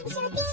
করবে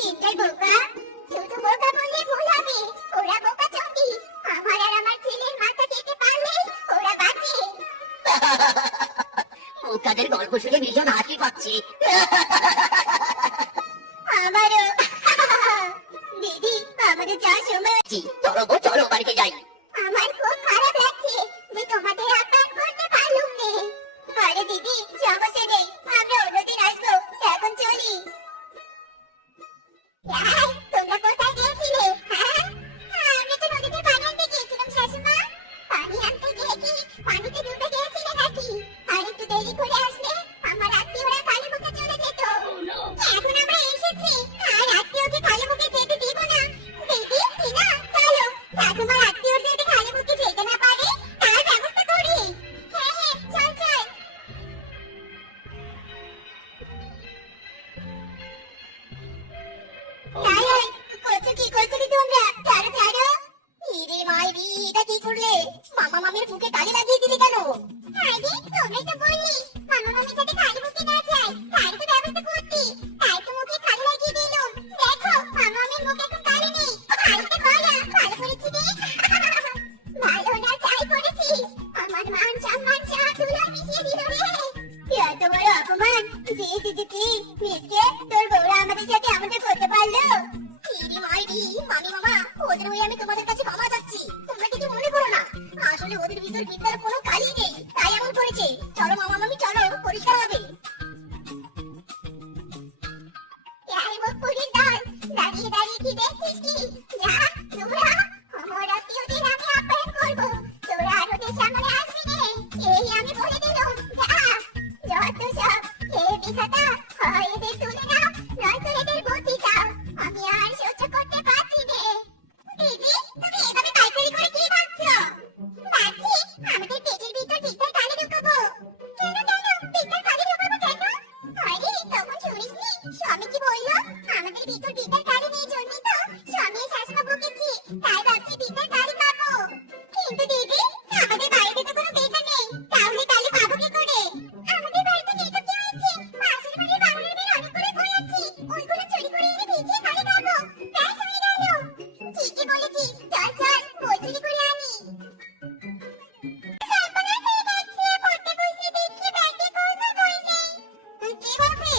তিনটাই বোকা। শুধু বোকা বললে ভুল হবে, ওরা বোকা চন্ডী। আমার আর আমার ছেলের মাথা খেতে পারলেই ওরা বাঁচে। ওদের গল্প শুনে ভীষণ হাসি পাচ্ছে। আমারও। দিদি, আমাদের যাওয়ার সময়। চলো গো, চলো বাড়িতে যাই। আমার খুব খারাপ লাগছে যে তোমাদের আপ্যায়ন করতে পারলুম নে। আরে দিদি, সমস্যা নেই, আমরা অন্যদিন আসবো, এখন চলি। তোমরা কোথায় গিয়েছিলে? হ্যাঁ, আমরা তো নদীতে পানি আনতে গিয়েছিলাম শাশুমা। পানি আনতে গিয়ে কি পানিতে ডুবে গিয়েছিলে নাকি? আর একটু দেরি করে আসলে আমার আত্মীয়রা কালী মুখে চলে যেত। এখন আমরা এসেছি, আর আত্মীয়কে কালী মুখে যেতে দিব না। দিদি, টিনা, চলো, ঠাকুমার আত্মীয় যদি কালী মুখে যেতে না পারে তার ব্যবস্থা করি। হ্যাঁ হ্যাঁ, চল চল। কি করছো কি তোমরা? ছাড়ো ছাড়ো। ইরে মাইরি, এটা কি করলে? মামা মামির মুখে তালি লাগিয়ে দিলে কেন? আরে তোমরাই তো বললি মামা মামির সাথে কালী মুখে না যায়, তার তো ব্যবস্থা করতে, তাই তো মুখে তালি লাগিয়ে দিলাম। দেখো, মামা মামির মুখে এখন তালি নেই। আইতে বলা, ভালো করেছি রে। ভালো না চাই করেছিস, আমার মান সম্মান সব ধুলো মিশিয়ে দিল রে। এত বড় অপমান! জি জি জি জি, মিসকে, তোর বউরা আমাদের সাথে এমনটা করতে পারলো? ইরি মাইরি, মামি মামা, ওদের হয়ে আমি তোমাদের কাছে ক্ষমা চাচ্ছি। তোমরা কিছু মনে করো না, আসলে ওদের ভিতর বিদ্যার কোনো কালই নেই, তাই এমন করেছে। চলো মামা মামি, চলো, পরিষ্কার হবে। এই মুখপুরির দল, দাঁড়িয়ে দাঁড়িয়ে কি দেখছিস কি? যা, তোরা, আমার আত্মীয়দের আমি আপ্যায়ন করবো, তোরা আর ওদের সামনে আসবি নে, এই আমি বলে দিলাম। যা, যত সব, হে বিধাতা, হয় এদের তুলে নাও, নয়তো এদের গতি দাও, আমি আর সহ্য করতে পারছি নে। দিদি, তুমি এভাবে পাইকারি করে কি ভাবছো? ভাবছি আমাদের পেটের ভিতর বিদ্যার কালি ঢুকাবো। কেন কেন, বিদ্যার কালি ঢুকাবো কেন? আরে তখন শুনিসনি স্বামী কি বললো? আমাদের ভিতর বিদ্যার কালি নেই জন্যই তো স্বামী শাশুড়া বকেছি, তাই ভাবছি বিদ্যার কালি পাবো। কিন্তু দিদি, আমাদের বাড়িতে তো কোনো বেটা নেই, তাহলে কালি পাবো কি করে? আমাদের বাড়িতে নেই তো কি হয়েছে? পাশের বাড়ির বাঙালির মেয়ে অনেকগুলো বই আছে, ওইগুলো চুরি করে এনে ভিজিয়ে কালি খাবো, ব্যাস হয়ে গেল। ঠিকই বলেছিস, চল চল, বই চুরি করে আনি। সর্বনাশ হয়ে গেছে, পড়তে বসে দেখি ব্যাগে কোনো বই নেই। কি বলছিস?